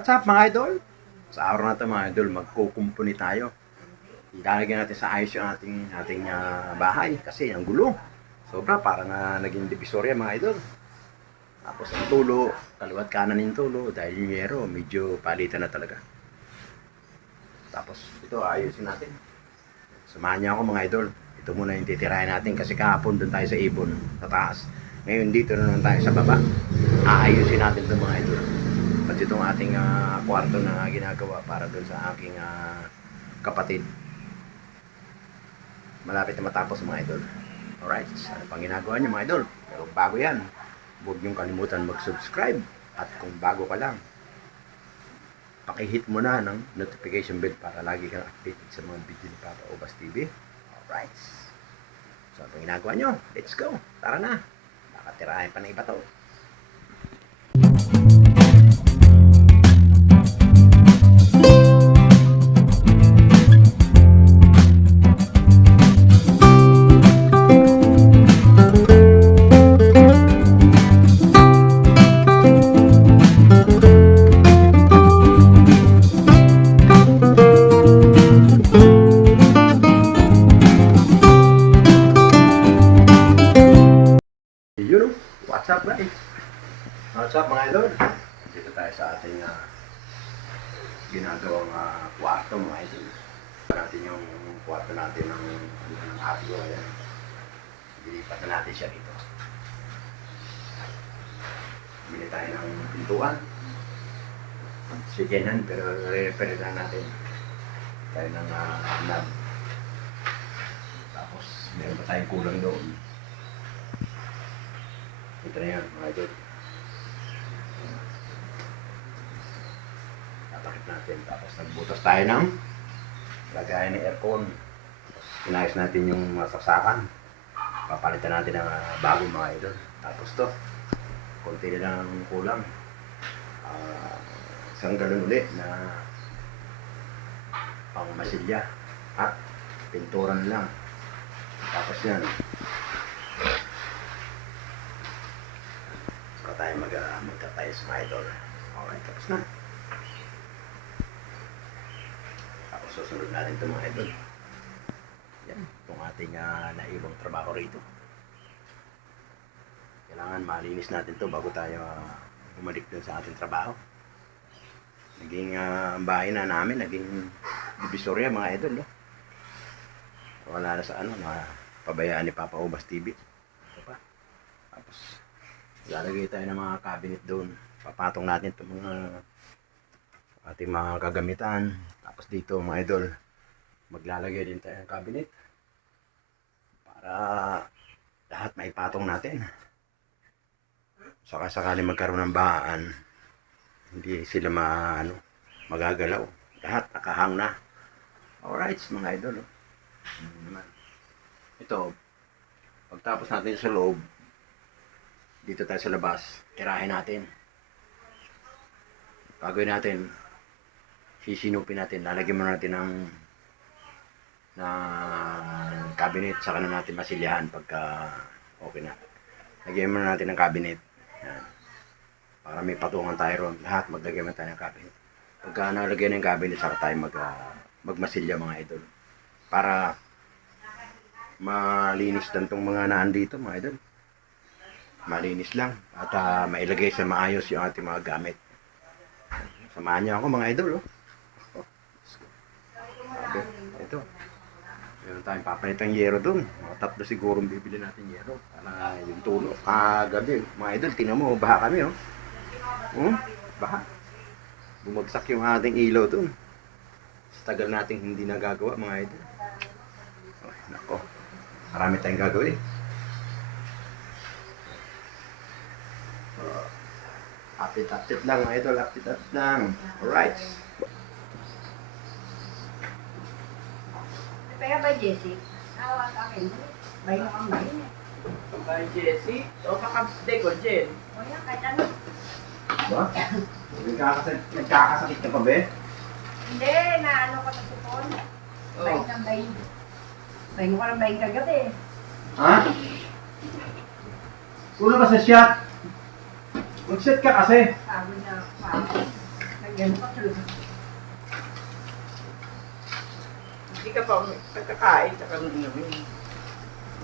What's up mga idol? Sa araw na ito mga idol, magkukumpuni tayo. Ilalagyan natin sa ayos yung ating bahay kasi ang gulo. Sobra, parang naging divisorya mga idol. Tapos ang tulo, kaliwat kanan yung tulo dahil yung yero, medyo palitan na talaga. Tapos ito, ayusin natin. Samahan niyo ako mga idol. Ito muna yung titirahin natin kasi kahapon doon tayo sa ibon, sa taas. Ngayon dito na naman tayo sa baba. Aayusin natin ito mga idol. Pati itong ating kwarto na ginagawa para doon sa aking kapatid. Malapit na matapos mga idol. Alright, ano pang ginagawa niyo mga idol? Pero bago yan, huwag niyong kalimutan mag-subscribe. At kung bago ka lang, pakihit mo na ng notification bell para lagi kang updated sa mga video ni Papa Obas TV. Alright. So, ano pang ginagawa niyo? Let's go. Tara na. Baka tirahin pa ng iba to. Yun, what's up guys? What's up mga idol? Dito tayo sa ating ginagawang kwarto mga idol. Natin yung kwarto natin ng ate ko. Ayan. Dilipat na natin siya dito. Bili tayo ng pintuan. Second hand pero re-repair lang natin. Tayo ng knob. Tapos meron pa tayong kulang doon. Ito na yan, mga idol. Tatakip natin. Tapos nagbutas tayo ng lagayan ng aircon. Tapos inayos natin yung masaksakan. Papalitan natin ng bagong mga idol. Tapos to, konti na lang kulang. Isang galon ulit na pang masilya. At pinturan lang. Tapos yan. Tayo magtatayos mga idol. Alright, tapos na. Tapos susunod natin ito mga idol. Yan, itong ating naiwang trabaho rito. Kailangan malinis natin ito bago tayo bumalik dun sa ating trabaho. Naging bahay na namin, naging divisorya mga idol. No? Wala na sa pabayaan ni Papa Obas TV. Ito pa. Tapos lalagay tayo ng mga cabinet doon. Papatong natin itong mga ating mga kagamitan. Tapos dito mga idol, maglalagay din tayo ng cabinet para lahat maipatong natin. Saka sakali magkaroon ng bahaan, hindi sila magagalaw. Lahat nakahang na. Alright mga idol. Ito, pagtapos natin sa loob, dito tayo sa labas, tirahin natin. Gagawin natin, sisinupin natin, lalagyan mo natin ng cabinet, saka na natin masilyahan pagka okay na. Lagyan mo natin ng cabinet. Yan. Para may patungan tayo ron. Lahat maglagyan mo tayo ng cabinet. Pagka nalagyan ng cabinet, saka tayo magmasilya mga idol. Para malinis lang itong mga naandito mga idol. Malinis lang at mailagay sa maayos yung ating mga gamit. Samahan niyo ako mga idol. Okay, ito. Meron tayong papalitang yero dun. Mga tatlo siguro bibili natin yero. Para yung tulo. Gabi, mga idol, tingnan mo, baha kami. Baha. Bumagsak yung ating ilaw dun. Sa tagal nating hindi nagagawa mga idol. Okay, nako. Marami tayong gagawin. Update lang mga idol, update lang. Alright. Kaya ba, Jessie? Awa sa akin. Bayo kang bayo. By Jessie? O kakabste ko, Jen. O yan, kahit ano. Ba? Nagkakasakit ka pa ba? Hindi, na ano ka sa supon. Oh. Bayo ng bayo. Bayo ka ng bayo kagabi. Ha? Una ba sa shot? Mag-set ka kasi. Sabi na, pagod. Bigyan mo ka talaga. Hindi ka pa pagkakain, tsaka nung inumin.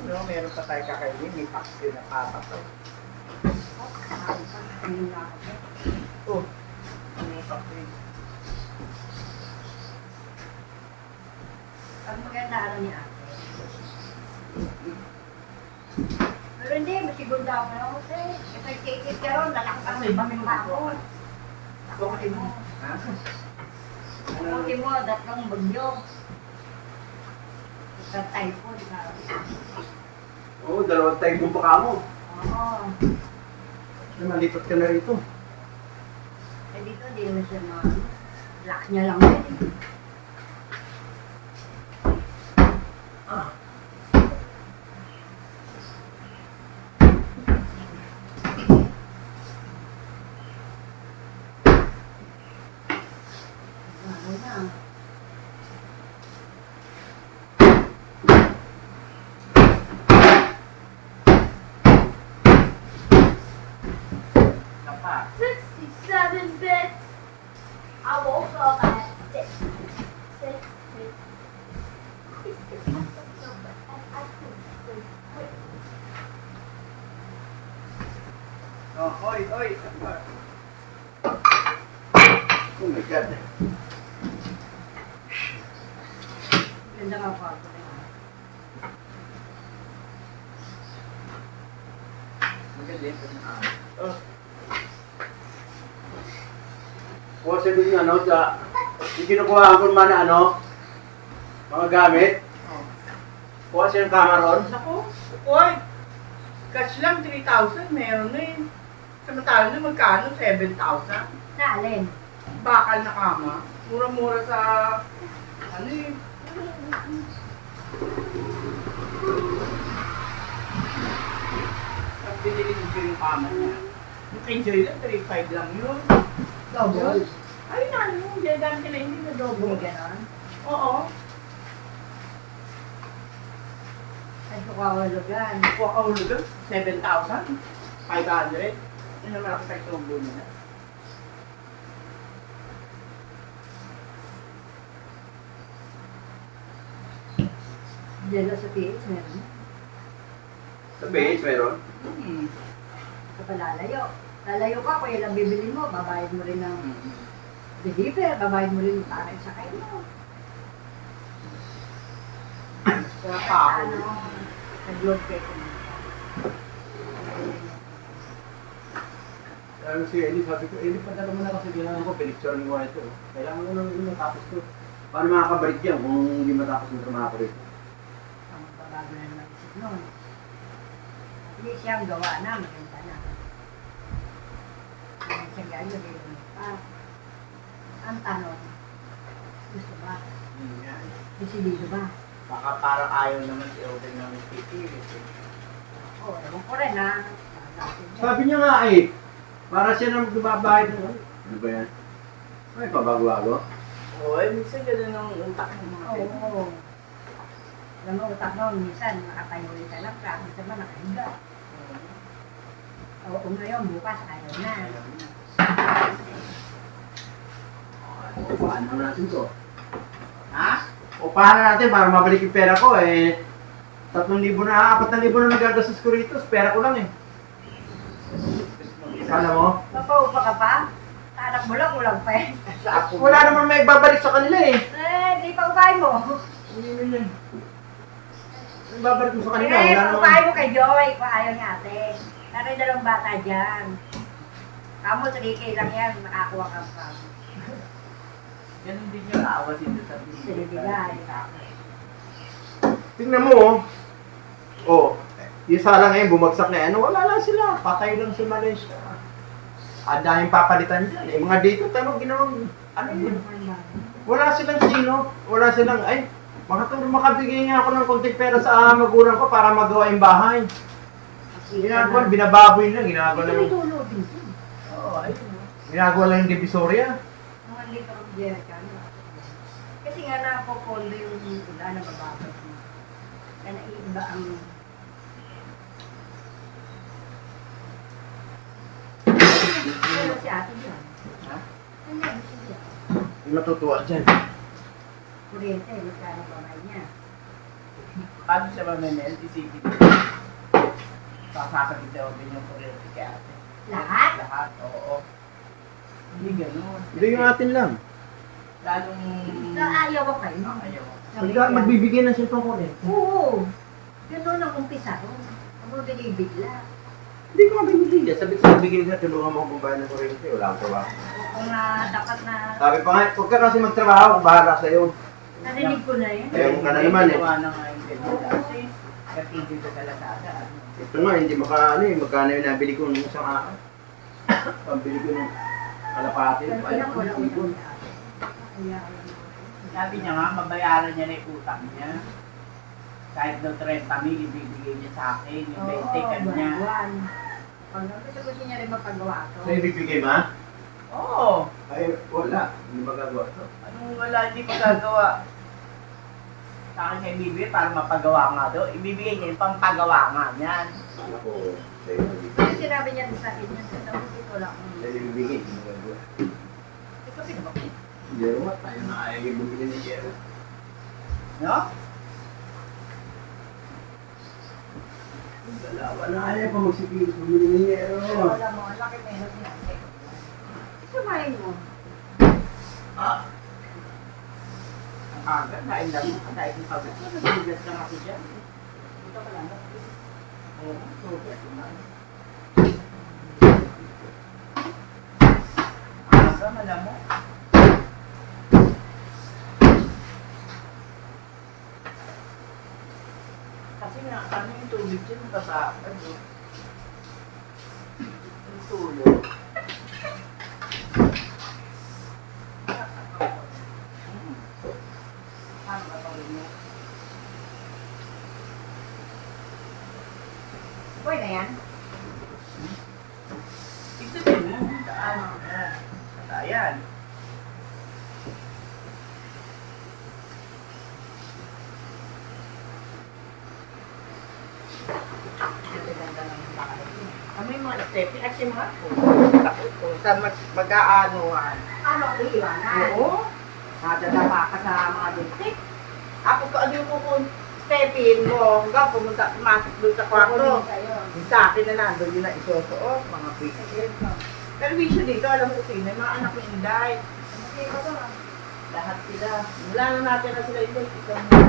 No, meron pa tayo kakainin, may paksiw na papato. Ayun na ako. Oh, ano yung paksiw? Ang maganda ano ni ate. Pero hindi, masigunda ako na ako sir. Kasi kikit ka ron, lalaki ka ron, pamimpa ako. Bakit mo? Ha? Buti mo, datlong bagyo. Isang typhoon. Oo, dalawang tayo pa ka mo. Oo. Malipat ka na rito. Eh dito, di naman siya lock niya lang yun eh. Ano na. Napa. 67 bits. I woke up at 6. 6, 6. Oh, oy, oy. Oh my God. Ganda nga kwarto na yun. Maganda yun. Oh, Kuha siya dun ano, sa... Yung kinukuha ko man na ano, mga gamit. oh. Kuha siya ng kamaron. Naku, oy. Cash lang, 3,000. Meron na yun. Samantala na magkano? 7,000. Naalin. Bakal na kama. Mura-mura sa... Ano yun? Ang binili ko yung kama niya. Yung enjoy lang, 3,500 lang yun. Double. Ay, nano, ginagamit nila, hindi na Double double. ganon. Oo. Ay, sukawalogan. Kuha ka hulugan, 7,500. Yun naman ako sa tubo nila. Diyan lang sa PH, meron. Sa base, meron. Hmm. Kapag lalayo. Lalayo ka, kaya lang bibili mo, babayad mo rin ng deliver, babayad mo rin ng taray sa kayo mo. Sa kaho. Ano, nag-load pay ko. Ano si Eli, sabi ko, Eli, padala mo na kasi kailangan ko, pinicture mo ito. Kailangan mo nang matapos to. Paano makakabalik yan kung hindi matapos yung trabaho ko rito? Ang babago na naman isip nun. Hindi siyang gawa na, maganda na. Hindi siya gayo, hindi pa. Ang tanong, gusto ba? Desidido ba? Baka parang ayaw naman si Open namin pipilit. Oo, ewan ko rin ha. Sabi niya nga eh, para siya nang bumabayad ng ano ba yan? Ay, pabago-bago. Oo, minsan ganun ang utak ng mga Oo, oo. Alam mo, utak mo, minsan nakatayo rin ka lang ka, minsan ba nakahiga. Oo, ngayon, bukas, ayaw na. Paano natin to? Ha? O paano natin para mabalik yung pera ko eh? 3,000 na, 4,000 na nagagastos ko rito, pera ko lang eh. Kala mo? Papaupa ka pa? Anak mo lang, ulang pa eh. Sa ako. Wala naman may babalik sa kanila eh. Di pa upahin mo. Hindi mo yan. May babalik mo sa kanila, Eh, wala naman. upahin mo kay Joy, kung ayaw niya ate. Pero yung dalawang bata dyan. Kamo, 3K lang yan, nakakuha ka pa. Ganun din yung awa dito sa Sinibigay. Tingnan mo oh. Oh, yung sala ngayon bumagsak na ano, wala lang sila. Patay lang si Malaysia. Ang daming papalitan dyan. Eh, mga dito, tayo ginawang, ano yun? Wala silang sino. Wala silang, ay, makabigay nga ako ng konting pera sa magulang ko para magawa yung bahay. Ginagawa, binababoy lang, ginagawa lang. Tulog din siya. Oo, ayun. Ginagawa lang yung divisoria. Mga dito ang Jerica. Kasi nga napopondo yung ulan na bababag mo. Kaya naiiba ang... Pero si ate dyan. Ha? Hindi, sige. Yung matutuwa dyan. Kuryente, magkano kamay niya. Paano siya mamemel? Isipin ko. Sasasagot daw din yung kuryente kay ate. Lahat? Lahat, oo. Hindi ganun. Hindi yung atin lang. Lalong... Ayaw ko kayo. Ayaw. Pagka magbibigay ng cellphone ko rin. Oo. Ganun ang umpisa ko. Ako binibigla. Hindi ko mabibigay. Sabi ko, bigyan ka, tulungan mo akong babae ng kuryente. Wala akong trabaho. Kung dapat na Sabi pa nga, huwag ka kasi magtrabaho, bahala sa'yo. narinig ko na yun. Ayaw mo ka na naman eh. Gawa na nga yung ganyan dati. Katigil ka sa Lazada. Ito nga, hindi magkano eh. Magkano yung nabili ko nung isang araw. Pambili ko ng kalapati. Kaya ko lang Ayun. Sabi niya nga, mabayaran niya na yung utang niya. Kahit daw 30 mil, ibibigay niya sa akin. Yung 20 kanya. Pag gusto niya rin mapagawa ko. So, ibibigay ba? Oo. Ay, wala. Hindi magagawa to. Anong wala, hindi magagawa. Sa akin niya ibibigay para mapagawa nga daw. Ibibigay niya yung pampagawa nga niyan. Ako, sa'yo ibibigay. Kasi sinabi niya sa akin niya, sa tapos ito lang. Sa'yo ibibigay. Hindi magagawa. Ito pinag Jero, tayo na ayaw yung bumili ni Jero. No? Dalawa na ayaw pa magsipis. Bumili ni Jero. Wala mo, ang laki meron niya. Sumayin mo. Ang aga, dahil lang mo, dahil yung pagod. Nagbigas lang ako dyan. Ito ka lang. Oo, super. Aga, malamok. Kasi nga, ano yung tubig dyan, baba, ano? Yung tulog. Paano ba tawag mo? Pwede na yan? Ito din mo. Saan? Ayan. Kami mga stepping at yung mga takot ko. Saan mag-aanuhan? Ano ko iwanan? Oo. Nadadapa ka sa mga bintik. Tapos kung ano yung kukun, stepin mo, hanggang pumasok doon sa kwarto. Sa akin na nandun yun na isusuot, mga picture. Pero usually dito, alam ko sino, yung mga anak ni Inday. Lahat sila. Wala na natin na sila Inday. Ito mo.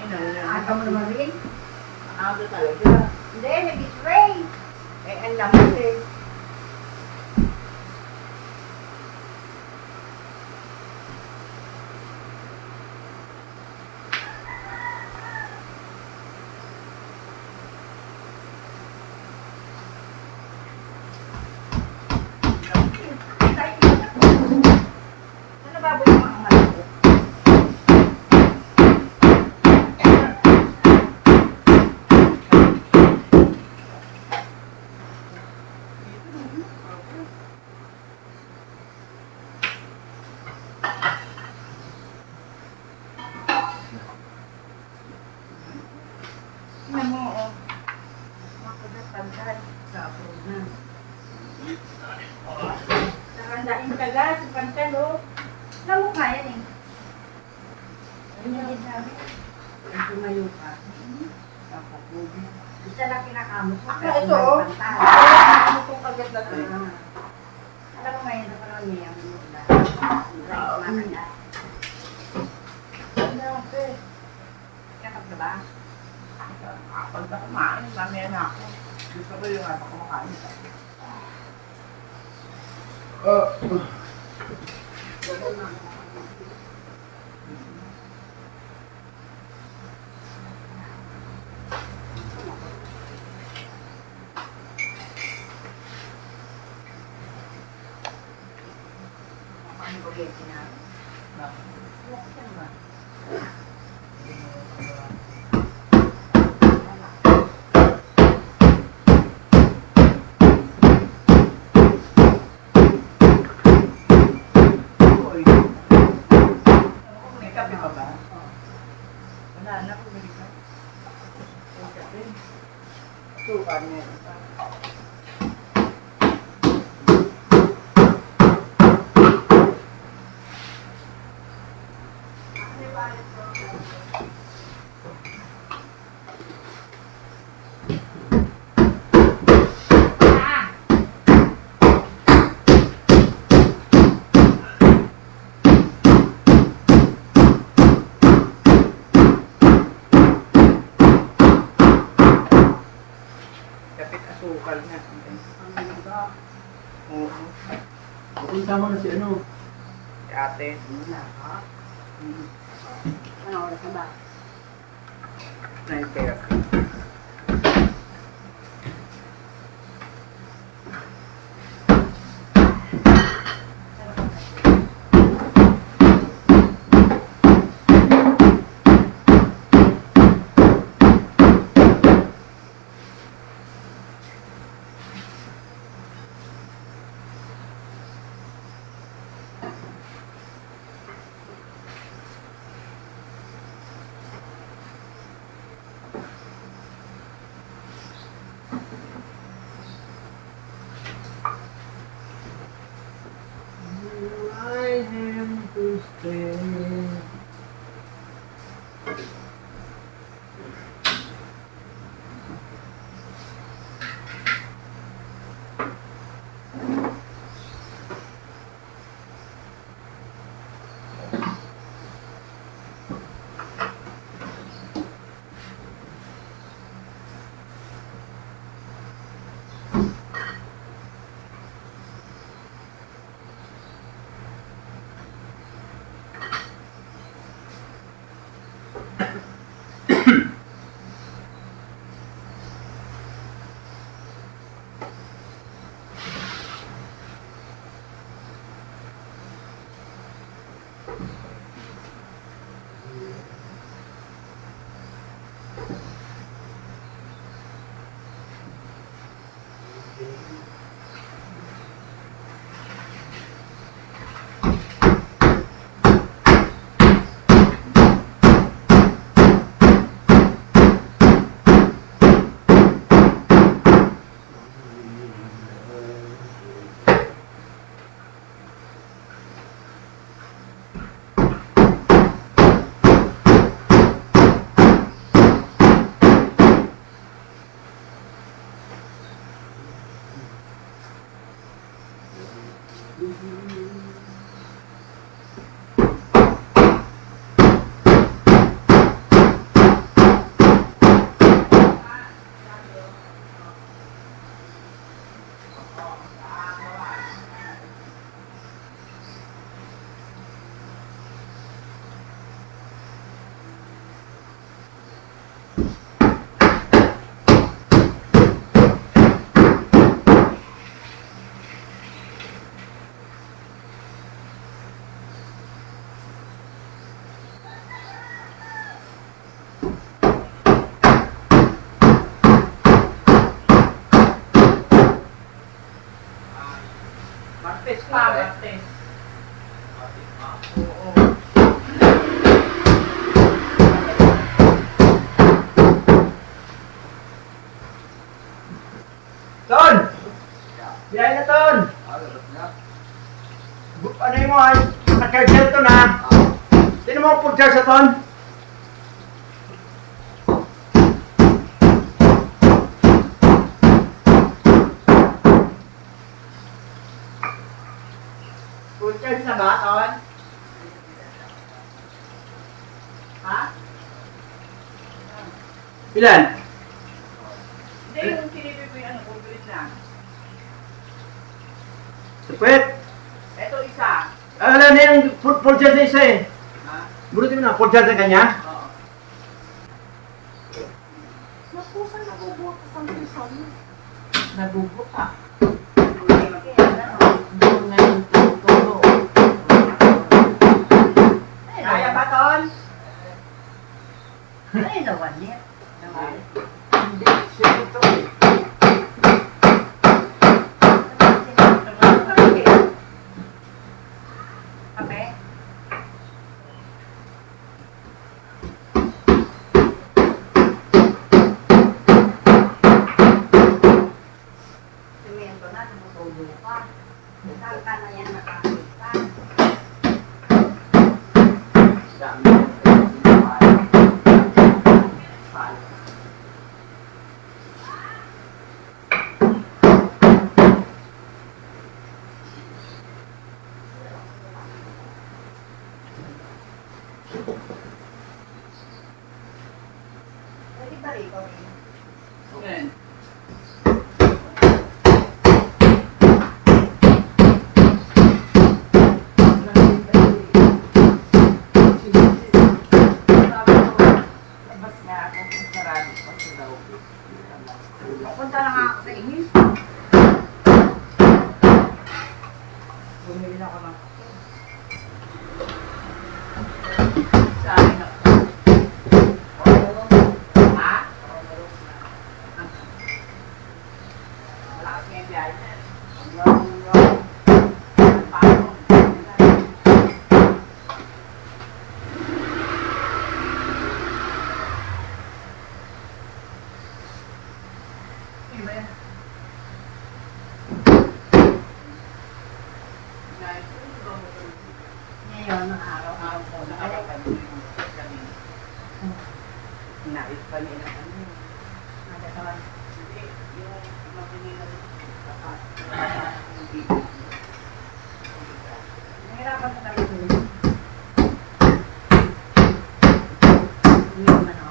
Ay, Aga mo naman rin? Aga talaga. Hindi, nag-spray. Eh, ang lamot eh. Ano baboy yung mga malaki? Tingnan mo, oh. Makagat-pantay. Sapo na. Nakandain ka guys, sa pantal oh. Namukha yan eh. Ano yung sabi? Ang tumayo ka. Napakubi. Isa lang kinakamot mo. Ah, ito, oh. Pantal. Ano itong kagat na to? Alam mo ngayon, na parang niya ang mula. Kakap ka ba? Pag na kumain, mamaya na ako. Gusto ko yung ako kumakain. Ano ba yung sinabi? Ano ba? Uy. May kape pa ba? Wala na, pumili ka. May kape. Sukan meron pa. Sukal na. Ang ganda. Oo. Pupunta mo na si ano. Si ate. Wala ka. Ano oras na ba? 9:30. I am to stay. Martes pa, Martes. Oo. Ton! Biyahe na, Ton! Ano yung mo ay? Naka-charger to na. Sino mo full charge sa Ton? Full charge na ba, Ton? Ha? Ilan? Hindi, yung sinipin ko yung ano, complete na. Supwet? Ito isa. Wala na yung full charge na isa eh. Ha? Bunutin mo na, full charge na kanya. Oo. Napusan nabubukas ang pusan. Nabubo ka. Kaya ba, Ton? Ay, nawan niya. Hindi, sige to eh. Kape? Simento na, tumutulo ka. Tangka na yan, nakakita. Pwede ba rito? Yan. Bumili na ako ng sa akin ako. Ha? Malakas nga yung biyahe niya. Ngayon, ang araw-araw ko. Nais pa niya na ano. Nagkataon. Nahirapan ka kami doon. Hindi naman ako.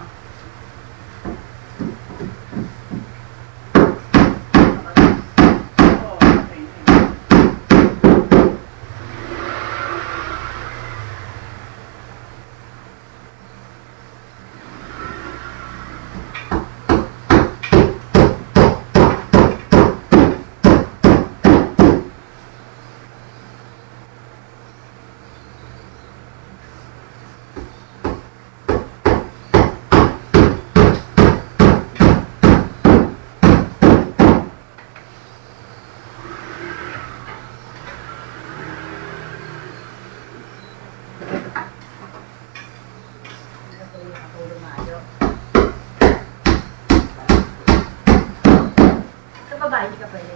Sa babae, hindi ka pwede.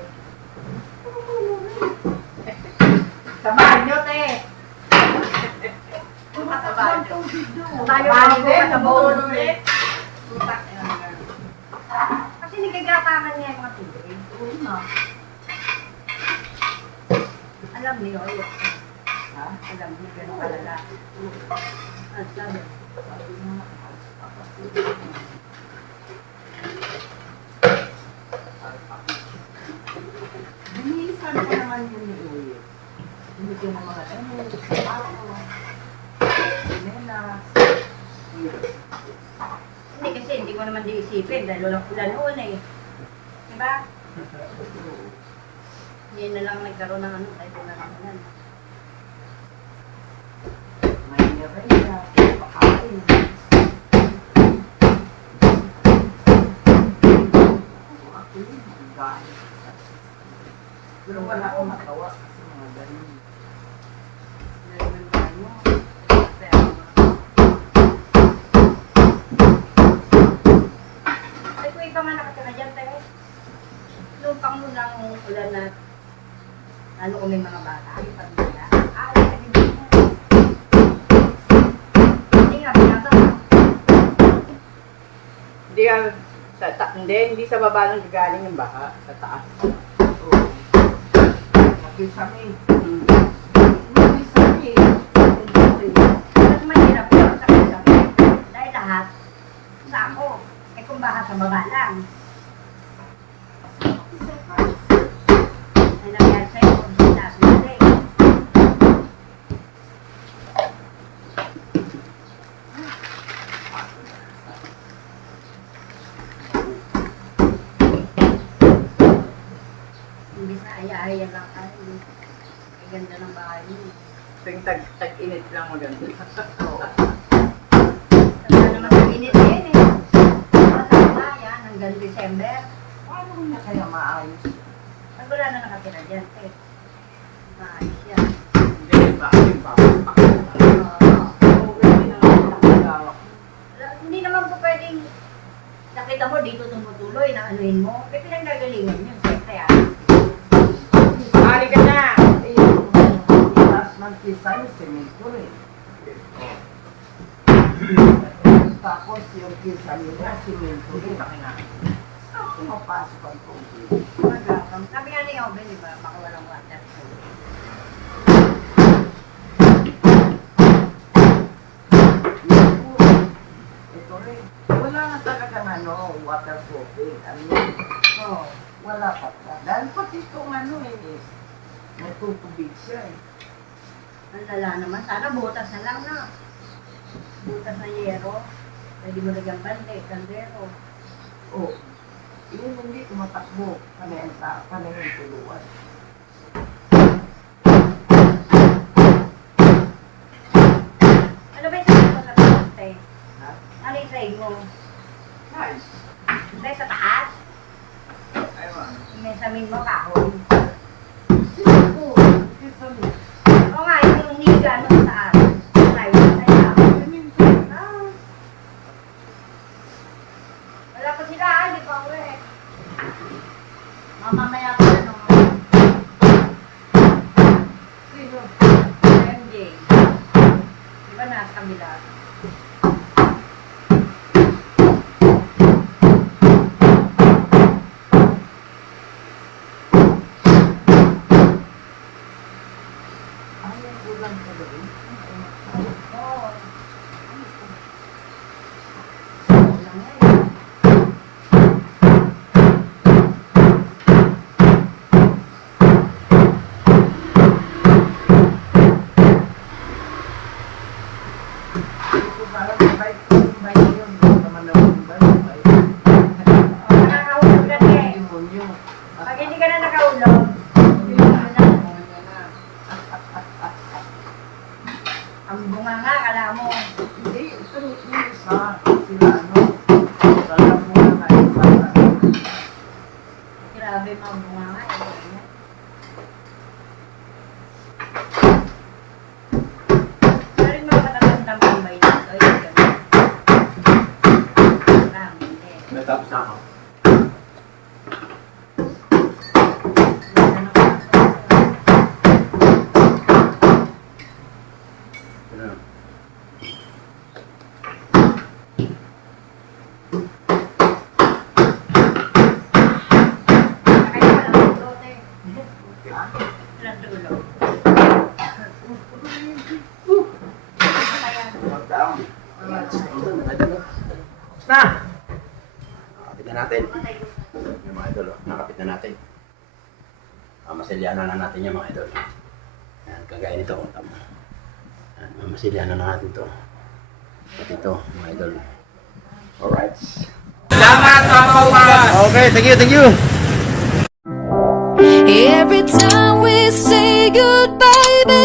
Samahan niyo, te! Sabahan Tayo Sabahan din, sa nabuhol bowl. ulit. Tutak. Kasi nagkagapangan niya yung mga tubig. Alam niyo, yun. Ha? Alam niyo, gano'ng kalala. Ang sabi. Binisan ko naman yun ni Uy. Hindi ko na mga ano, sabaw, sinelas. Hindi kasi, hindi ko naman diisipin dahil walang ulan noon eh. Diba? Yan na lang nagkaroon ng ano, tayo na lang ulan. May niraya, pakain. Ako yun, ang dahil. Pero wala akong magawa kasi mga ganun. Nalaman ba mo? Kaya, ay, kung iba nga nakatira dyan, tayo. Lupang mo ng ulan na ano kung may mga bata, yung pamilya. Ah, ay, sabi mo na. Hindi nga, pinata. Hindi sa baba lang gagaling yung baha, sa taas. Oo. Makisami. Makisami. Mas mahirap yun sa kasabi. Dahil lahat, sa ako. Eh kung baka sa baba lang. Ay nangyari sa'yo, kung sinabi mo eh. Imbis na ayahayan lang tayo. Ay ganda ng bahay mo. Tuwing tag-init lang maganda. Oo. Saka naman sa init din eh. Masama yan hanggang December. Paano na kaya maayos? Pag wala na nakatira dyan, eh. Maayos yan. Hindi ba? Yung papapak. Okay na lang nakagawak. Hindi naman po pwedeng nakita mo dito tumutuloy na anuin mo. Kaya pinanggagalingan yun. Siyempre ah. Hali ka na! Yung taas ng kisa yung semento rin. Tapos yung kisa nila, semento rin. Saan pumapasok ang tubig? Magagam. Sabi nga ni Oben, di ba? Baka walang water. Ito rin. Wala na talaga waterproofing. Ano yun? Oo. Wala pa. Dahil pati itong natutubig siya eh. Ang lala naman. Sana butas na lang na. Butas na yero. Pwede mo lagyan bante, kandero. Oh, yun hindi tumatakbo. Kami ang tuluan. eh. Ha? Ano yung side mo? Nice. Hindi, sa taas. Ayun. May samin mo kahon. Sino? Sino? Oo nga, yung niga mo sa taas. Ay, wala pa sila, hindi pa uwi. Mamamaya pa ano. Sino? MJ. Di ba nasa kabila? Ano yung ulang ko doon? Oo. Wala nga eh. Ito parang bike. Yung bike yun. Yung naman na yung bike. Oo, nakahulog ka na eh. Demonyo. Pag hindi ka na nakahulog, ang bunga nga, kala mo. Hindi, ito yung isa. Sila ano. Alam mo na na yung bata. Grabe mga bunga nga. Eh. Pero yung mga matatandang tambay dito, yung gano'n. Marami, hindi. Natapos na ako. Ano? Kaya walang tulog eh. Walang tulog. Kaya, Na! Nakapit na natin. Yung mga idol, nakapit na natin. Mamasilianan na natin yung mga idol. Yan, kagaya nito. Tama. Yan, mamasilianan na natin to. At ito, mga idol. Alright. Okay, thank you, thank you. Every time we say goodbye, baby.